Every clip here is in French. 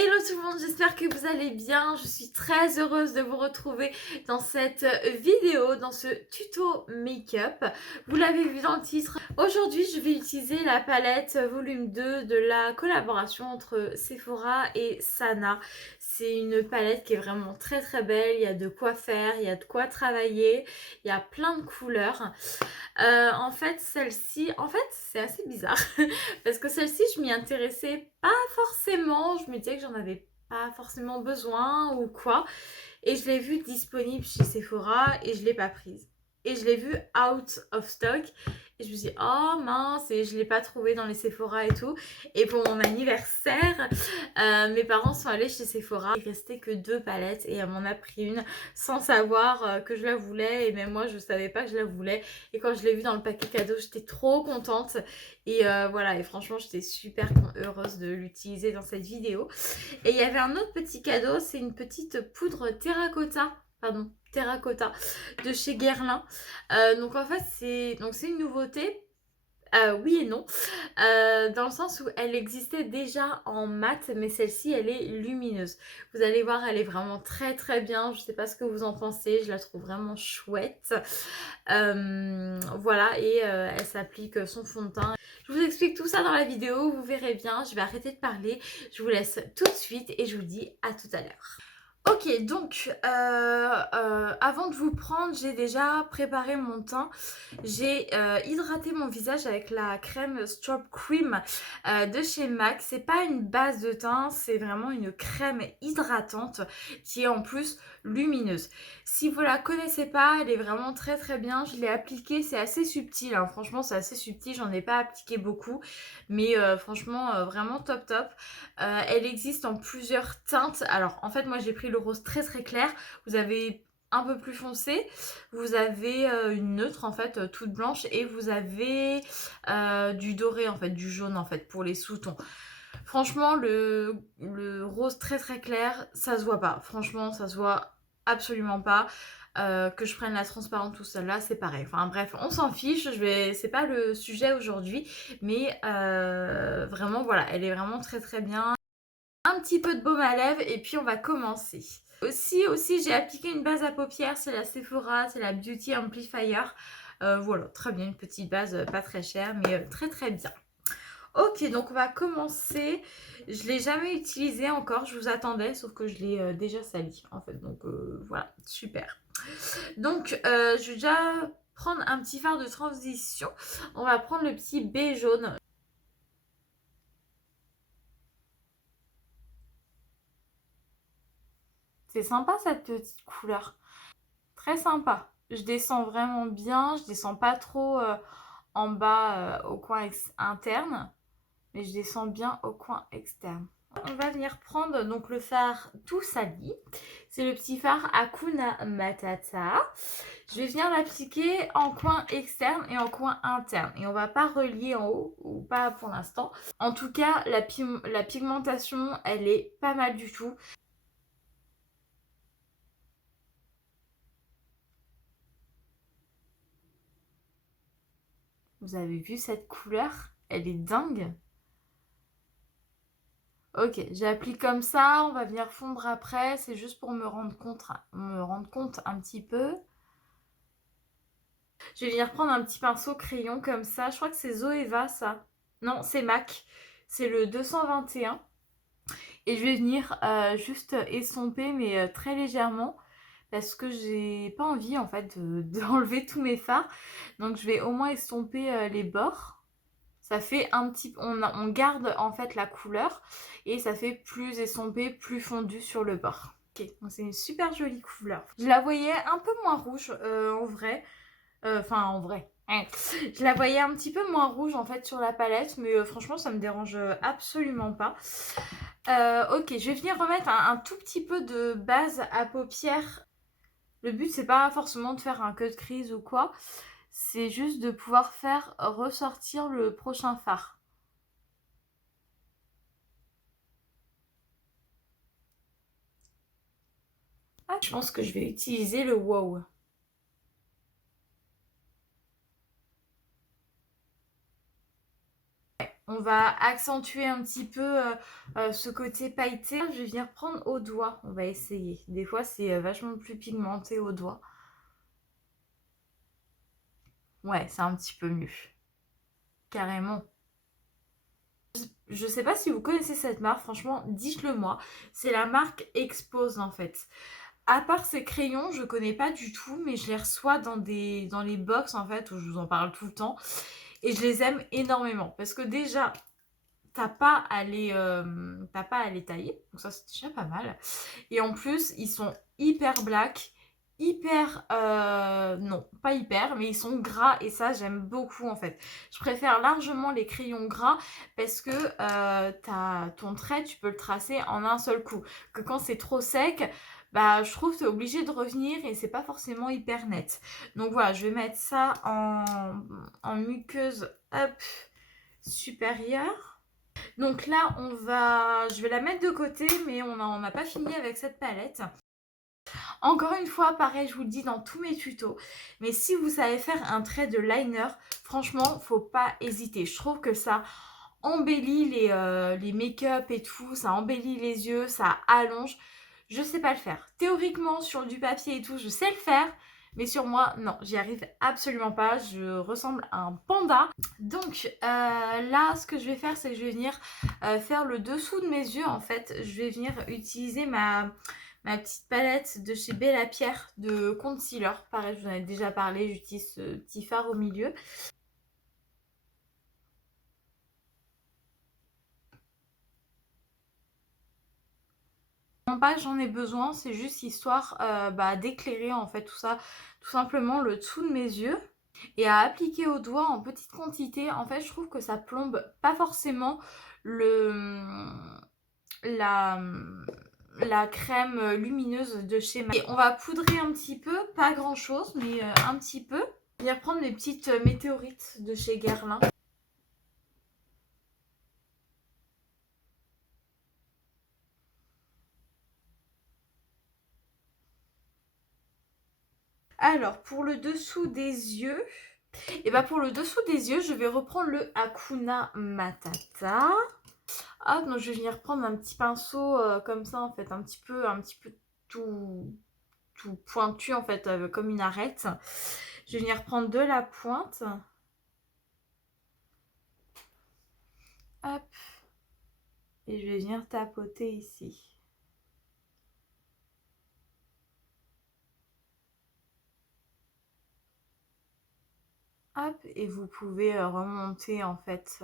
Hello tout le monde, j'espère que vous allez bien. Je suis très heureuse de vous retrouver dans cette vidéo, dans ce tuto make-up. Vous l'avez vu dans le titre. Aujourd'hui, je vais utiliser la palette volume 2 de la collaboration entre Sephora et Sana. C'est une palette qui est vraiment très très belle. Il y a de quoi faire, il y a de quoi travailler, il y a plein de couleurs. En fait, celle-ci, c'est assez bizarre parce que celle-ci, je m'y intéressais pas forcément. Je me disais que j'en avais pas forcément besoin ou quoi. Et je l'ai vue disponible chez Sephora et je l'ai pas prise. Et je l'ai vue out of stock. Et je me suis dit, oh mince, et je l'ai pas trouvée dans les Sephora et tout. Et pour mon anniversaire, mes parents sont allés chez Sephora. Il restait que 2 palettes et elle m'en a pris une sans savoir que je la voulais. Et même moi, je savais pas que je la voulais. Et quand je l'ai vue dans le paquet cadeau, j'étais trop contente. Et voilà, et franchement, j'étais super heureuse de l'utiliser dans cette vidéo. Et il y avait un autre petit cadeau, c'est une petite poudre terracotta de chez Guerlain. Donc en fait, c'est une nouveauté. Oui et non, dans le sens où elle existait déjà en mat, mais celle-ci elle est lumineuse. Vous allez voir, elle est vraiment très très bien. Je sais pas ce que vous en pensez, je la trouve vraiment chouette. Voilà, et elle s'applique son fond de teint. Je vous explique tout ça dans la vidéo, vous verrez bien. Je vais arrêter de parler, je vous laisse tout de suite et je vous dis à tout à l'heure. Ok, donc avant de vous prendre, j'ai déjà préparé mon teint. J'ai hydraté mon visage avec la crème Strobe Cream de chez MAC. C'est pas une base de teint, c'est vraiment une crème hydratante qui est en plus lumineuse. Si vous la connaissez pas, elle est vraiment très très bien. Je l'ai appliquée, c'est assez subtil, hein. Franchement c'est assez subtil, j'en ai pas appliqué beaucoup. Mais franchement vraiment top top. Elle existe en plusieurs teintes. Alors en fait moi j'ai pris le rose très très clair. Vous avez un peu plus foncé, vous avez une neutre en fait toute blanche et vous avez du doré en fait, du jaune en fait pour les sous-tons. Franchement le rose très très clair ça se voit pas, franchement ça se voit absolument pas. Que je prenne la transparente tout seul là c'est pareil, enfin bref on s'en fiche, c'est pas le sujet aujourd'hui, mais vraiment voilà, elle est vraiment très très bien. Un petit peu de baume à lèvres et puis on va commencer. Aussi j'ai appliqué une base à paupières, c'est la Sephora, c'est la Beauty Amplifier. Voilà, très bien, une petite base pas très chère mais très très bien. Ok, donc on va commencer. Je l'ai jamais utilisé encore, je vous attendais, sauf que je l'ai déjà sali en fait. Donc voilà, super. Donc je vais déjà prendre un petit fard de transition. On va prendre le petit B jaune. C'est sympa cette petite couleur. Très sympa. Je descends vraiment bien. Je descends pas trop en bas au coin interne. Mais je descends bien au coin externe. On va venir prendre donc le fard tout sali. C'est le petit fard Hakuna Matata. Je vais venir l'appliquer en coin externe et en coin interne. Et on va pas relier en haut, ou pas pour l'instant. En tout cas, la pigmentation, elle est pas mal du tout. Vous avez vu cette couleur? Elle est dingue. Ok, j'applique comme ça, on va venir fondre après, c'est juste pour me rendre compte un petit peu. Je vais venir prendre un petit pinceau crayon comme ça, je crois que c'est Zoeva ça. Non, c'est MAC, c'est le 221. Et je vais venir juste estomper mais très légèrement parce que j'ai pas envie en fait d'enlever tous mes fards. Donc je vais au moins estomper les bords. Ça fait un petit... On garde en fait la couleur et ça fait plus estompé, plus fondu sur le bord. Ok, donc c'est une super jolie couleur. Je la voyais un peu moins rouge en vrai. Enfin en vrai. Hein. Je la voyais un petit peu moins rouge en fait sur la palette, mais franchement ça me dérange absolument pas. Ok, je vais venir remettre un tout petit peu de base à paupières. Le but c'est pas forcément de faire un cut crease ou quoi, c'est juste de pouvoir faire ressortir le prochain fard. Ah, je pense que je vais utiliser le wow. On va accentuer un petit peu ce côté pailleté. Je vais venir prendre au doigt. On va essayer. Des fois, c'est vachement plus pigmenté au doigt. Ouais, c'est un petit peu mieux. Carrément. Je sais pas si vous connaissez cette marque, franchement, dites-le moi. C'est la marque Expose en fait. À part ces crayons, je connais pas du tout, mais je les reçois dans les box en fait, où je vous en parle tout le temps. Et je les aime énormément. Parce que déjà, t'as pas à les tailler. Donc ça, c'est déjà pas mal. Et en plus, ils sont hyper black. Hyper, non, pas hyper, mais ils sont gras et ça, j'aime beaucoup en fait. Je préfère largement les crayons gras parce que ton trait, tu peux le tracer en un seul coup. Que quand c'est trop sec, bah, je trouve que t'es obligé de revenir et c'est pas forcément hyper net. Donc voilà, je vais mettre ça en muqueuse, hop, supérieure. Donc là, je vais la mettre de côté, mais on n'a pas fini avec cette palette. Encore une fois, pareil, je vous le dis dans tous mes tutos, mais si vous savez faire un trait de liner, franchement, faut pas hésiter. Je trouve que ça embellit les make-up et tout, ça embellit les yeux, ça allonge. Je sais pas le faire. Théoriquement, sur du papier et tout, je sais le faire. Mais sur moi, non, j'y arrive absolument pas. Je ressemble à un panda. Donc là, ce que je vais faire, c'est que je vais venir faire le dessous de mes yeux. En fait, je vais venir utiliser ma petite palette de chez Bella Pierre de concealer. Pareil, je vous en ai déjà parlé. J'utilise ce petit fard au milieu. Non pas que j'en ai besoin, c'est juste histoire d'éclairer en fait tout ça, tout simplement le dessous de mes yeux. Et à appliquer au doigt en petite quantité, en fait je trouve que ça plombe pas forcément la, la crème lumineuse de chez MAC. Et on va poudrer un petit peu, pas grand chose, mais un petit peu. Je vais reprendre mes petites météorites de chez Guerlain. Alors, pour le dessous des yeux, et bah pour le dessous des yeux, je vais reprendre le Hakuna Matata. Hop, donc je vais venir prendre un petit pinceau comme ça en fait, un petit peu tout pointu en fait, comme une arête. Je vais venir prendre de la pointe. Hop. Et je vais venir tapoter ici. Hop, et vous pouvez remonter en fait.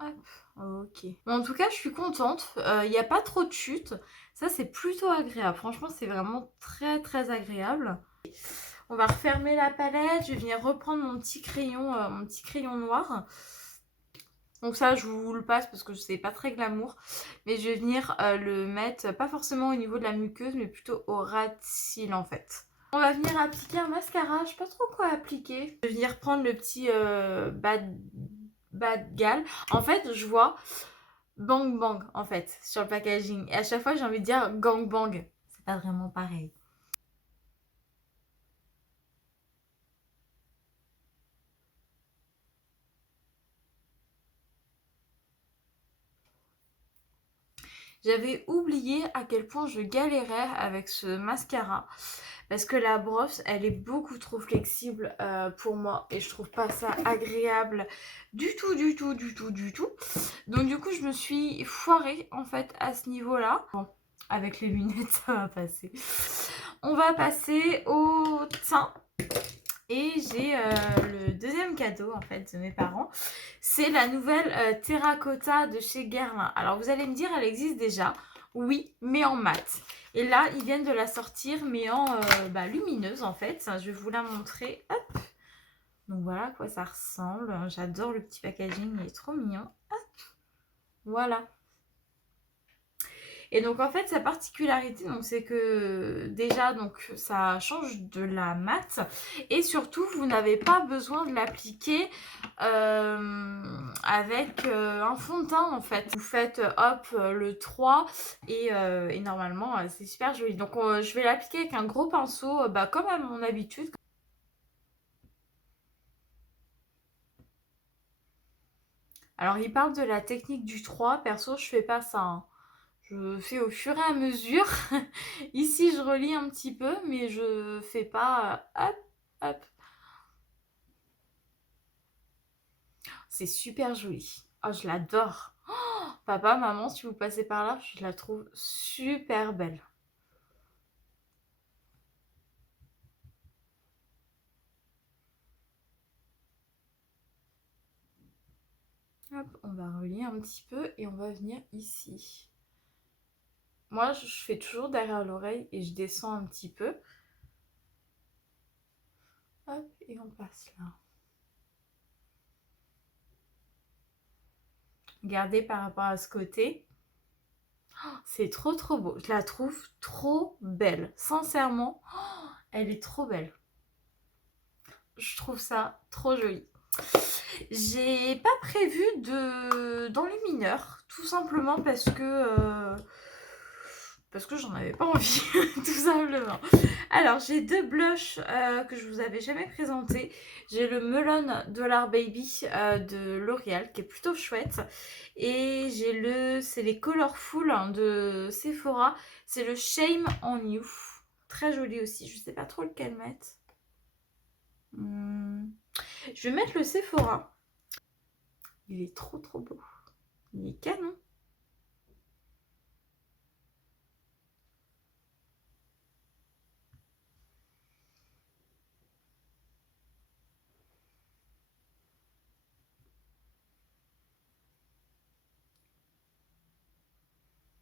Hop, ok. Bon, en tout cas, je suis contente. Il n'y a pas trop de chute. Ça, c'est plutôt agréable. Franchement, c'est vraiment très très agréable. On va refermer la palette. Je vais venir reprendre mon petit crayon noir. Donc ça, je vous le passe parce que c'est pas très glamour. Mais je vais venir le mettre, pas forcément au niveau de la muqueuse, mais plutôt au ras de cils en fait. On va venir appliquer un mascara. Je sais pas trop quoi appliquer. Je vais venir prendre le petit Bad Gal. En fait, je vois Bang Bang en fait sur le packaging. Et à chaque fois, j'ai envie de dire Gang Bang. C'est pas vraiment pareil. J'avais oublié à quel point je galérais avec ce mascara parce que la brosse elle est beaucoup trop flexible pour moi et je trouve pas ça agréable du tout du tout du tout du tout. Donc du coup je me suis foirée en fait à ce niveau là. Bon, avec les lunettes ça va passer. On va passer au teint. Et j'ai le deuxième cadeau en fait de mes parents. C'est la nouvelle terracotta de chez Guerlain. Alors vous allez me dire, elle existe déjà. Oui, mais en mat. Et là, ils viennent de la sortir, mais en lumineuse en fait. Je vais vous la montrer. Hop. Donc voilà à quoi ça ressemble. J'adore le petit packaging, il est trop mignon. Hop. Voilà. Et donc en fait sa particularité c'est que déjà donc ça change de la mat et surtout vous n'avez pas besoin de l'appliquer avec un fond de teint en fait. Vous faites hop le 3 et normalement c'est super joli. Donc je vais l'appliquer avec un gros pinceau comme à mon habitude. Alors, il parle de la technique du 3. Perso, je fais pas ça, hein. Je fais au fur et à mesure. Ici, je relis un petit peu, mais je fais pas... hop, hop. C'est super joli. Oh, je l'adore. Oh, papa, maman, si vous passez par là, je la trouve super belle. Hop, on va relier un petit peu et on va venir ici. Moi, je fais toujours derrière l'oreille et je descends un petit peu. Hop, et on passe là. Regardez par rapport à ce côté. Oh, c'est trop trop beau. Je la trouve trop belle. Sincèrement, oh, elle est trop belle. Je trouve ça trop joli. J'ai pas prévu d'enlumineur, tout simplement parce que j'en avais pas envie, tout simplement. Alors, j'ai deux blushs que je vous avais jamais présentés. J'ai le Melon Dollar Baby de L'Oréal, qui est plutôt chouette. Et c'est les Colorful de Sephora. C'est le Shame on You. Très joli aussi. Je sais pas trop lequel mettre. Je vais mettre le Sephora. Il est trop trop beau. Il est canon.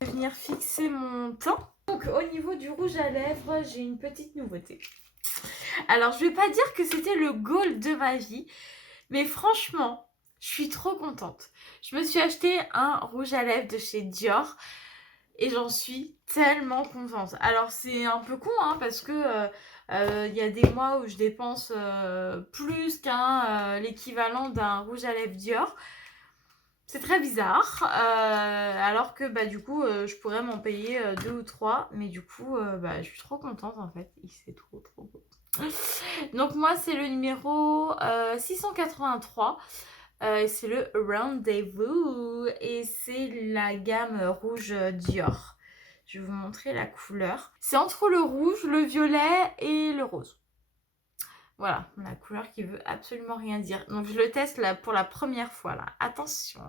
Je vais venir fixer mon teint. Donc au niveau du rouge à lèvres, j'ai une petite nouveauté. Alors je vais pas dire que c'était le goal de ma vie, mais franchement, je suis trop contente. Je me suis acheté un rouge à lèvres de chez Dior et j'en suis tellement contente. Alors c'est un peu con, hein, parce que y a des mois où je dépense plus qu'un l'équivalent d'un rouge à lèvres Dior. C'est très bizarre, alors que bah, du coup je pourrais m'en payer deux ou trois, mais du coup bah, je suis trop contente en fait, c'est trop trop beau. Donc moi c'est le numéro 683, c'est le Rendezvous et c'est la gamme rouge Dior. Je vais vous montrer la couleur. C'est entre le rouge, le violet et le rose. Voilà, la couleur qui veut absolument rien dire. Donc je le teste là pour la première fois là. Attention.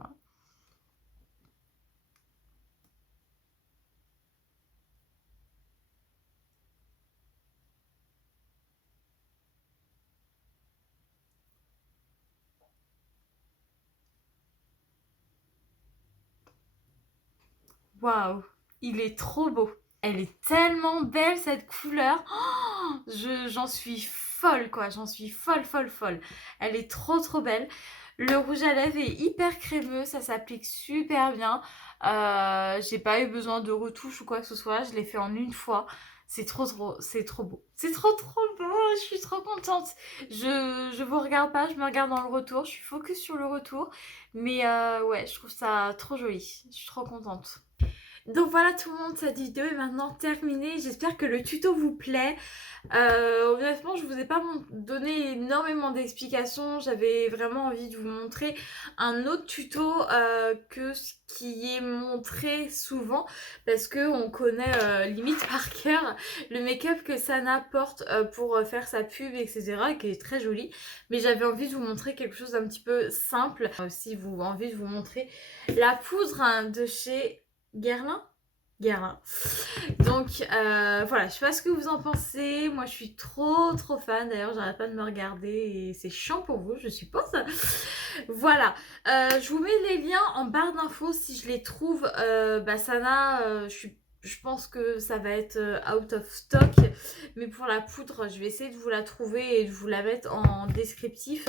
Waouh, il est trop beau. Elle est tellement belle cette couleur. Oh, j'en suis folle quoi, j'en suis folle folle folle. Elle est trop trop belle. Le rouge à lèvres est hyper crémeux, ça s'applique super bien. J'ai pas eu besoin de retouche ou quoi que ce soit, je l'ai fait en une fois. C'est trop trop, c'est trop beau. C'est trop trop beau, je suis trop contente. Je vous regarde pas, je me regarde dans le retour, je suis focus sur le retour. Mais ouais, je trouve ça trop joli, je suis trop contente. Donc voilà tout le monde, cette vidéo est maintenant terminée. J'espère que le tuto vous plaît. Honnêtement, je vous ai pas donné énormément d'explications. J'avais vraiment envie de vous montrer un autre tuto que ce qui est montré souvent parce que on connaît limite par cœur le make-up que Sana porte pour faire sa pub, etc. qui est très joli. Mais j'avais envie de vous montrer quelque chose d'un petit peu simple. Si vous avez envie de vous montrer la poudre de chez Guerlain. Donc voilà, je sais pas ce que vous en pensez. Moi je suis trop trop fan. D'ailleurs j'arrête pas de me regarder et c'est chiant pour vous je suppose. Voilà, je vous mets les liens en barre d'infos si je les trouve. Sana, je pense que ça va être out of stock. Mais pour la poudre, je vais essayer de vous la trouver et de vous la mettre en descriptif.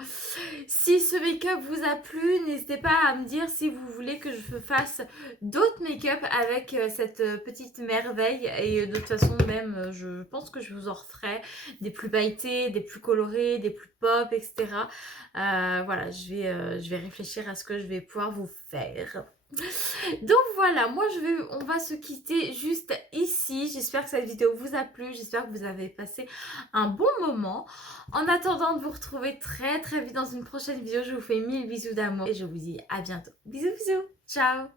Si ce make-up vous a plu, n'hésitez pas à me dire si vous voulez que je fasse d'autres make-up avec cette petite merveille. Et de toute façon, même, je pense que je vous en referai des plus pailletés, des plus colorés, des plus pop, etc. Voilà, je vais réfléchir à ce que je vais pouvoir vous faire. Donc voilà, moi on va se quitter juste ici. J'espère que cette vidéo vous a plu, j'espère que vous avez passé un bon moment. En attendant de vous retrouver très très vite dans une prochaine vidéo, je vous fais 1000 bisous d'amour et je vous dis à bientôt. Bisous bisous, ciao.